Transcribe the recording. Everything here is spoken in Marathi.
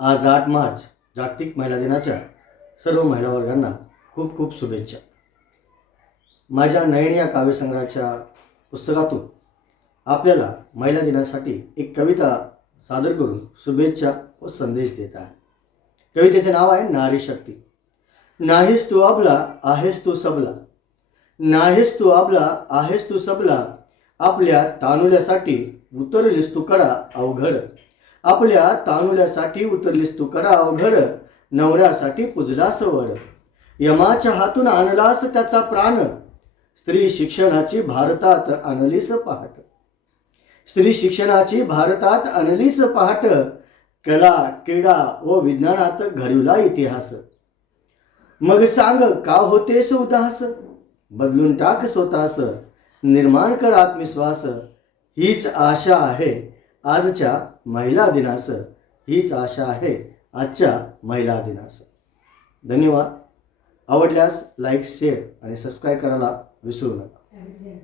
आज 8 मार्च जागतिक महिला दिनाच्या सर्व महिला वर्गांना खूप खूप शुभेच्छा। माझ्या नयन या काव्यसंग्रहाच्या पुस्तकातून आपल्याला महिला दिनासाठी एक कविता सादर करून शुभेच्छा व संदेश देत आहे। कवितेचे नाव आहे नारी शक्ती। नाहीस तू अबला आहेस तू सबला, नाहीस तू अबला आहेस तू सबला, आपल्या तानुल्यासाठी उतरलीस तू कडा अवघड, आपल्या तानुल्यासाठी उतरलीस तू कडा अवघड, नवऱ्यासाठी पूजलास वड, यमाच्या हातून आणलास त्याचा प्राण, स्त्री शिक्षणाची भारतात आणलीस पहाट, स्त्री शिक्षणाची भारतात आणलीस पहाट, कला क्रीडा व विज्ञानात घडविला इतिहास, मग सांग का होतेस उदास, बदलून टाक स्वतःस, निर्माण कर आत्मविश्वास, हीच आशा आहे आजच्या महिला दिनास, हीच आशा आहे आजच्या महिला दिनास। धन्यवाद। आवडल्यास लाईक शेअर आणि सबस्क्राईब करायला विसरू नका।